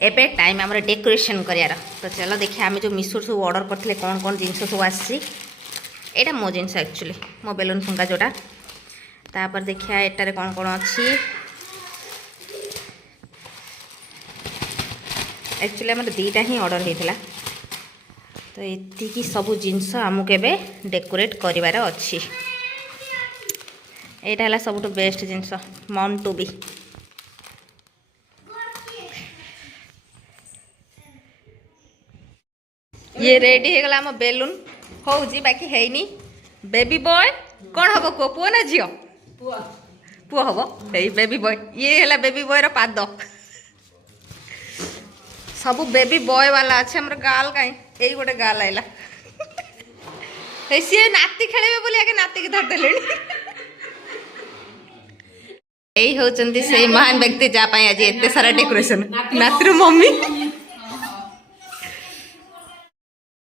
एबे टाइम आम डेकोरेशन करार तो चलो देखिए आम जो मिशो सब ऑर्डर करते कौन कौन जिन सब आसा मो जिन एक्चुअली मो बेलून फुंका जोटा तापर देखिए एटारे कौन कौन अच्छी एक्चुअली आम दीटा ही ऑर्डर होता तो ये सब जिनस आमको एवं डेकोरेट करार अच्छी यहाँ है सब बेस्ट जिनस मम टू बी ये रेडी हो गला आम बेलून हो बाकी है बेबी बॉय कौन हम कह पुओ ना झील पुओ हम बेबी बॉय ये है बेबी बॉय रो पाद सब बेबी बॉय वाला अच्छे हमर गाल कहीं यही गोटे गाल आइला सी नाती खेले बोली आगे नाती की धरदे यही होचंदी से महान व्यक्ति जहाँ आज एत सारा डेकोरेशन नातिर मम्मी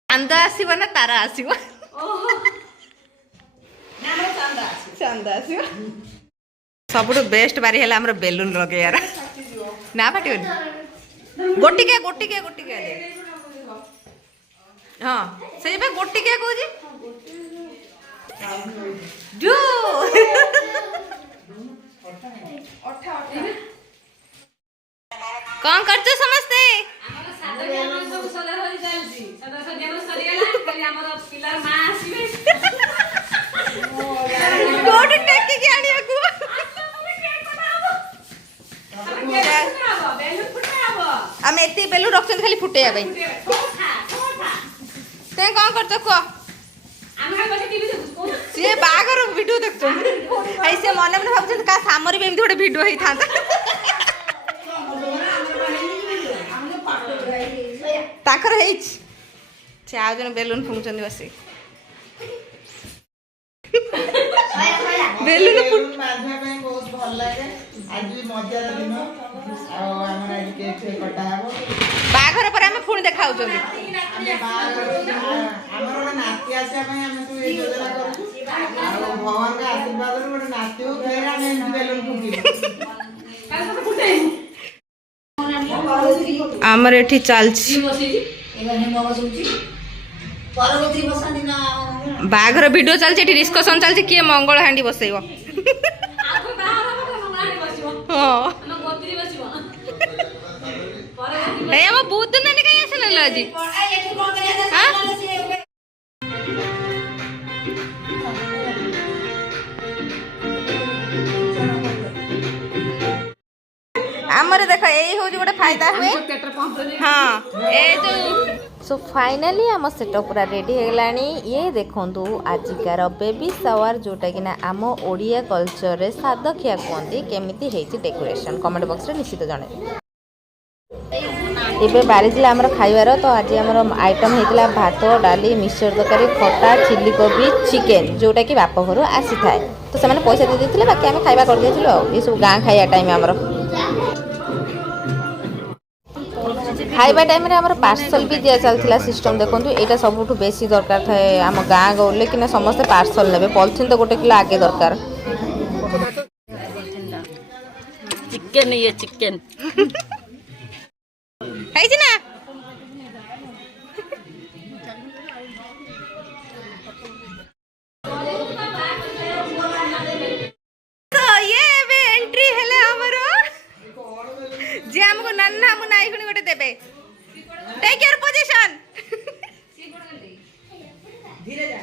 चांद आसो ना तारा आसो सबुठ बेस्ट बारी है आम बेलून लगे ना फाटन गोटिकिया गोटिकिया गोटिकिया हाँ से गोटिकिया कहूँ कौन कर समस्ते आम एत बेलू रख खाली फुटे ते कौन कर कह सी बागर वीडियो देख से मन मन भाव क्या सामर भी एमती गोटे भिड होता ताकर से आज जन बेलून फुंकुचंदी बस बेलून बहुत भल लगे आज भी मजार दिन बाघर पर आम पुणी देखा भगवान का आशीर्वाद गोटे नाती हो फिर बेलून आमर एठी चल बाघर वीडियो चलছে डिस्कशन चलছে किए मंगल हांडी बसैबो हां हम बहुत दिन नहीं कहीं आसले आज आमर देख यही हूँ गोटे फायदा हुए हाँ ये जो सो फाइनाली आम सेटअप पूरा रेडी हो गलानी ये देखंतु आजिकार बेबी शावर जोटा कि ना आम ओडिया कल्चर रे सादखिया कहते केमिति हेची डेकोरेशन कमेंट बॉक्स रे निश्चित जणे एबे बारिजिला आमर खाइबार तो आज आमर आइटम हेतिला भात डाली मिक्सचर तरकारी खटा चिल्ली कोबी चिकेन जोटा कि बाप घर आसी थाए तो से पैसा दे देथिले बाकी आम खाइबा कर देथिलो ये सब गाँ खाइया टाइम आमर खाइबा टाइम रे हमर पार्सल भी दिया चलथिला सिस्टम देखंतु एटा सबुठु बेसी दरकार थाए आम गाँ गौले कि समस्त पार्सल नेबे पॉलिथिन तो गोटे किलो आगे दरकार चिकन ये चिकन खाइछि ना तो ये बे एंट्री हेले हमरो जे हमको नन्ना मुनाई खुनी गोटे देबे टेक योर पोजीशन धीरे जा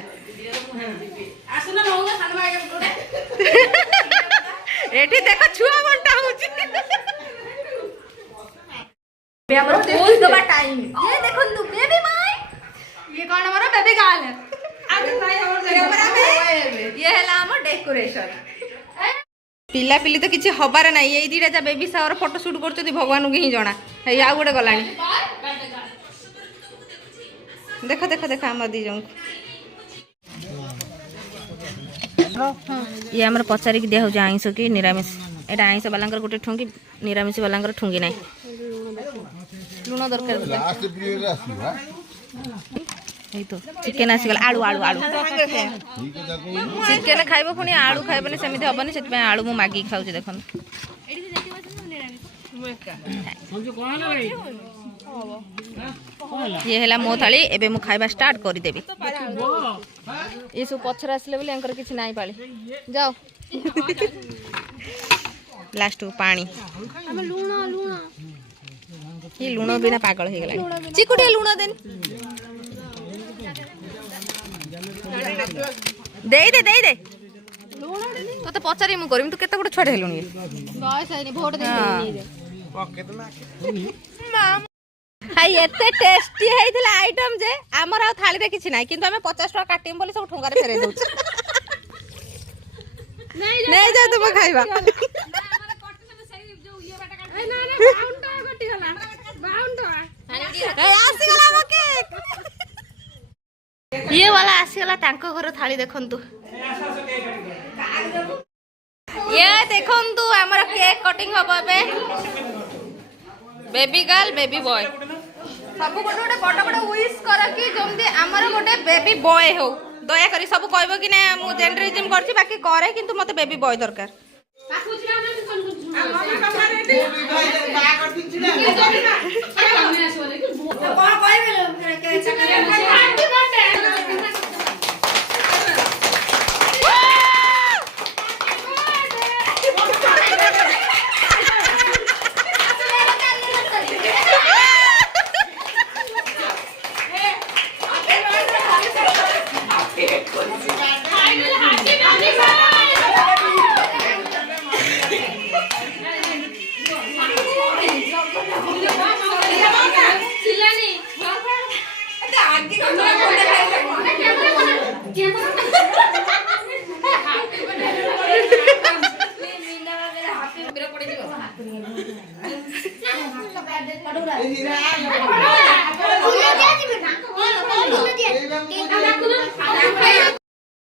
आसुना नहुगा सानवा आगे गोटे एठी देखो छुआ बंटा होची बे हमरो पोज दबा टाइम ये देखो तू बेबी माय ये कौन हमारा बेबी गर्ल है आगे भाई हमर ये हैला हमर डेकोरेशन पिला पिली तो किसी हबार ना ये दीटा जा बेबी शावर फोटो शूट कर भगवान को ही जना आ गोटे गला देख देख देख आम दी जन ये आम पचारिक दिया हो आईस कि निरामिष एटा आईस वाला गोटे ठुंगी निरामिष वाला ठुंगी ना लुण दरकार तो चिकेन आसीगला आलू आलू आलू चिकेन खाइब पुणी आलू खाइबनी सेमती हेनी से आलू मु मागिक खाऊँ देखो ये है मो थाली एबे मु खाइबा स्टार्ट कर देबी ये सब पछर आसले बोली अंकर किछि नाही पाली जाओ लास्ट पानी ये लुण बिना पागल हो गला चिकुटे लुण देन दे दे दे दे तो पचारि मु करम तू केते गुड छडे हेलुनी बस आइनी वोट दे हाय एते टेस्टी हेइथिला आइटम जे हमर आ थाली रे किछि नाही किंतु हमें 50 टका काटिम बोली सब ठोंगा रे फेरे दउछ नहीं जा तुम खाइबा ये वाला आसीगला तांको घर थाली देखंतु ये देखंतु हमर केक कटिंग हबो बे बेबी गर्ल बेबी बॉय सब गोटे गोटे बड़ बड़ विश कर कि जमती हमर गोटे बेबी बॉय हो दया करी सब कहबो कि ना मु जेंडरिज्म करछि बाकी करे किंतु मते बेबी बॉय दरकार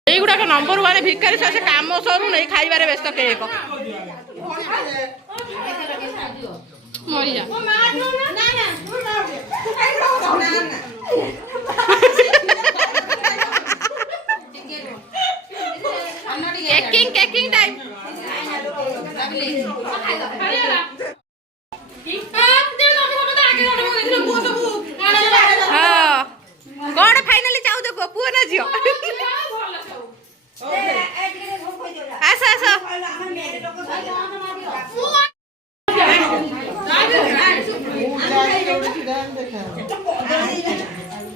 এইগুড়াক নম্বর ওয়ান ভিকারি সে কাম সরু নেই খাইবারে ব্যস্ত কেক केकिंग केकिंग टाइम कौन फाइनली चाहू जो पुओ ना झियो आस आस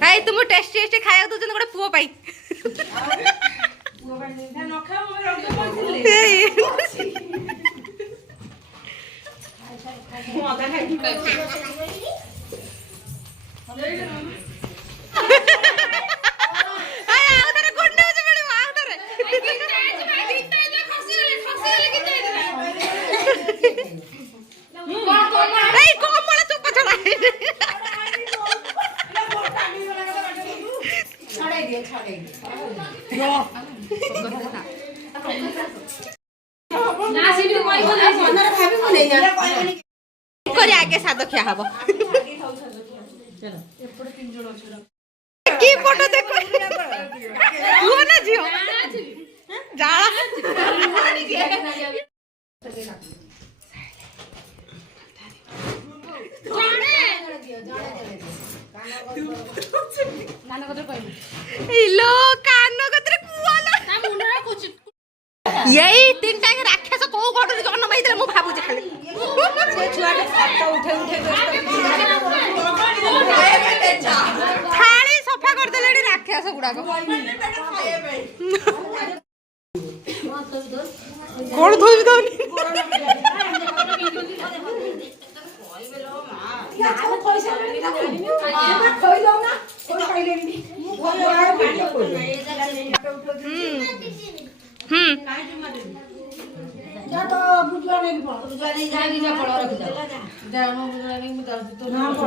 हाय तुम टेस्टी टेस्टी खाया दो जन गोटे पुओ पाई आगे साद खिया हब की फोटो देखो वो ना जियो जा इलो कानो कतरे कुआला ता मुंडरा कुछ यही तीनटा के राक्षस को गोड़ जन्म होइतले मु भाबु जे खाली से छुआटे फोटो उठे उठे थाली सफा कर देलेडी राक्षस गुडा को कोड धोई दोनी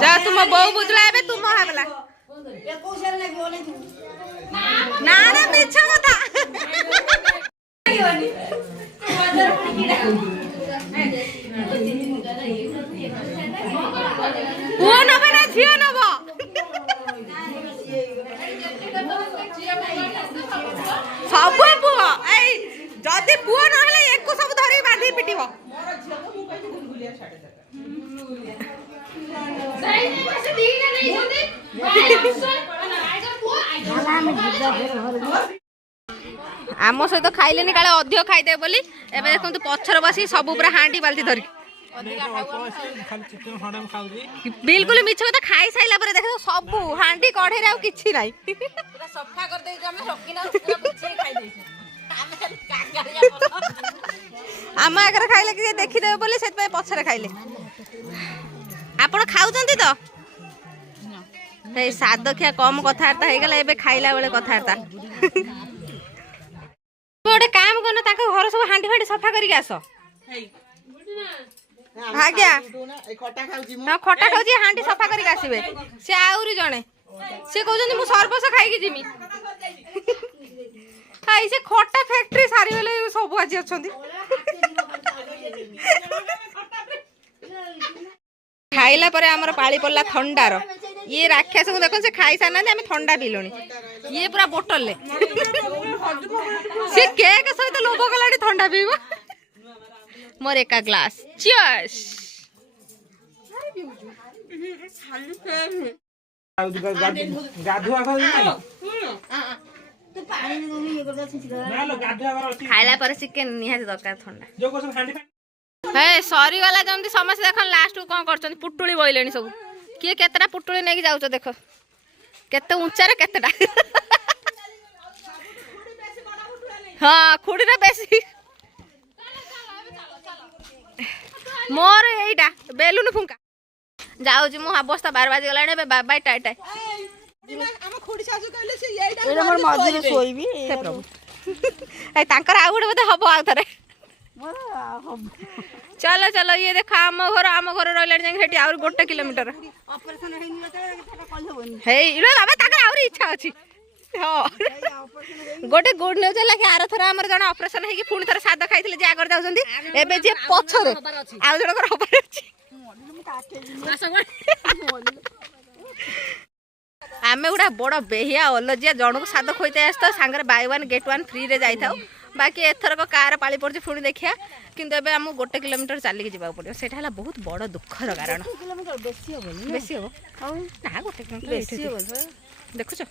जा तुम बो बुझला एबे तुम हाबला ना ना मिछ कथा पुओ नबे ना झियो नब सब पुओ ए जदी पुओ न हले एको सब धरी बांधी पिटिबो मोर झियो को मु कहि भूलिया छाडे दे आम सहित खाइले काले अधिक खाईदे बोली एबे देखंतु पछर बसी सब पूरा हांडी बाल्टी धरी बिल्कुल मिछ कथा खाई साइला पर देख सब हांडी कढ़े रे किछि नाही पूरा सफा कर दे जे हम रखिना पूरा बुझे खाई देछि आमे कागारिया बोल आमा अगर खाइले कि देखि देबे बोली सेत पे पछरे खाइले आपण खाउचंती तो हे साद खिया कम कथार्ता हे गेला एबे खाइला बेले कथार्ता गोटे काम करना ताके घर सब हांडी फांडी सफा करिक आस आज्ञा खटा खाऊची हांडी सफा करिक आसीबे से आउरी जणे से कहउचंती मु सर्वस खाइकी जिमी हाई से खटा फैक्ट्री सारी बेले सब आजी अछंती खाइला परे हमर पाली पड़ला ठंडार ये राक्षस को देखो से खाई साना हम ठंडा पीलोनी ये पूरा बोतल ले से केक सहित लोभ गलाडी ठंडा पीबो मोर एका ग्लास चीयर्स खाइला पर चिकन निहाती दरकार ठंडा हे सरी गला जमती समस्त देखन लास्ट को कोन करछन पुटुली बइलेनी सब किए केतरा पुटुली नेकी जाउछ देखो केते ऊंचा रे केतेटा हां खुडी रे बेसी मोर एइटा बेलुन फुंका जाउजी मु अवस्था 12 बाजी गलाने बे बाय टाइ टाइ हम खोडी सासु कहले से एइटा एटा मोर मझिरे सोइबी हे प्रभु ए तांकर आ गुडे बते हबो आ थरे चलो चलो ये देखा आम घर रहले जाई हेटी और 1 किलोमीटर ऑपरेशन हेनी त कल होबनी हे इलो बाबा ताकर और इच्छा अछि हो गोटे गुड न्यूज है कि आर थर हमर जण ऑपरेशन है कि पुणी थर साद खाइथिले जे आगर जाउछंती एबे जे पछरे आ जण कर हबर अछि आमे उडा बड़ बेहिया अलजिया जण को साद खोइते आस्तो सांगर बाय 1 गेट 1 फ्री रे जाई थाउ बाकी एथर को कार पाली पड़छ पुणी देखिया किंतु एबे हम 1 किलोमीटर चली के जिबा पड़ियो सेटा हला बहुत बड़ दुखर कारण किलोमीटर बेसी होबनी बेसी हो ना 1 किलोमीटर बेसी हो देखुछ